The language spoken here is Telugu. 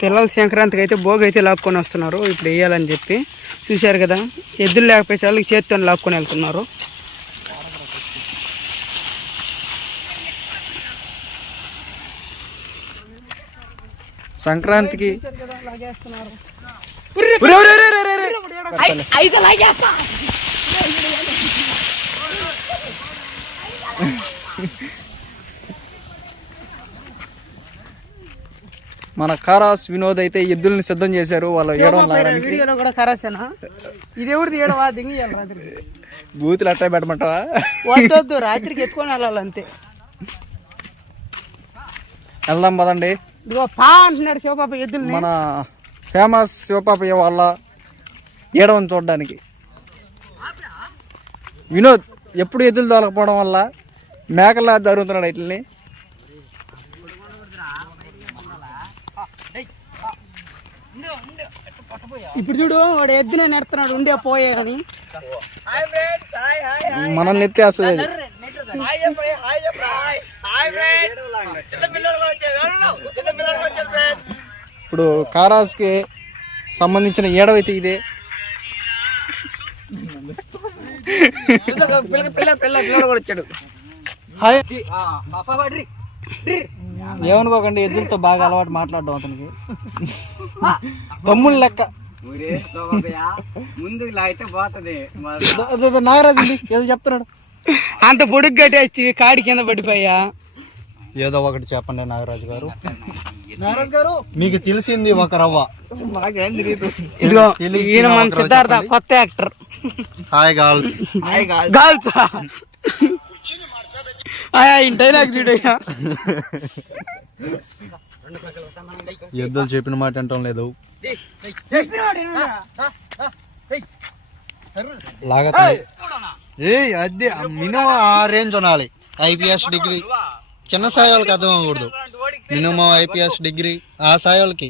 పిల్లలు సంక్రాంతికి అయితే భోగి అయితే లాక్కొని వస్తున్నారు. ఇప్పుడు వేయాలని చెప్పి చూశారు కదా, ఎద్దులు లేకపోతే వాళ్ళకి చేతితో లాక్కొని వెళ్తున్నారు. సంక్రాంతికి మన కారాస్ వినోద్ అయితే ఎద్దుల్ని సిద్ధం చేశారు. వాళ్ళు వీడియోలో కూడా ఖరాసేనా? ఇది ఎవరిది ఏడవా దింగి రాత్రి బూతులు అట్లా పెట్టమంటావా? వద్దొద్దు, రాత్రికి ఎత్తుకొని వెళ్ళాలి అంతే. వెళ్దాం పదండి. ఇదిగో పా అంటున్నాడు శివపాప ఎద్దుల్ని. మన ఫేమస్ శివపాపయ్య వాళ్ళ ఏడవని చూడడానికి. వినోద్ ఎప్పుడు ఎద్దులు తోలకపోవడం వల్ల మేకలా జరుగుతున్నాడు ఇట్లని. ఇప్పుడు చూడు, వాడు ఎద్దునే నెడుతున్నాడు ఉండే పోయే అని. మనం నెత్తి వస్తుంది. ఇప్పుడు కారాస్కి సంబంధించిన ఏడవైతే ఇదే. ఏమనుకోకండి, ఎద్దులతో బాగా అలవాటు మాట్లాడడం అతనికి. తమ్ముళ్ళు లెక్క. నాగరాజు ఏదో చెప్తున్నాడు. అంత పొడుగు కట్టేస్తే కాడి కింద పడిపోయా. ఏదో ఒకటి చెప్పండి నాగరాజు గారు. నాగరాజు గారు, మీకు తెలిసింది ఒక రవ్వ. ఇదిగో ఈయన మన సిద్ధార్థ, కొత్త actor. Hi girls. Girls dialogue చూడయ్యా. ఎద్దులు చెప్పిన మాట అంటాం లేదు. అదే మినిమం ఆ రేంజ్ ఉండాలి. ఐపీఎస్ డిగ్రీ చిన్న స్థాయి వాళ్ళకి అర్థం అవ్వకూడదు. మినిమం ఐపీఎస్ డిగ్రీ ఆ స్థాయి వాళ్ళకి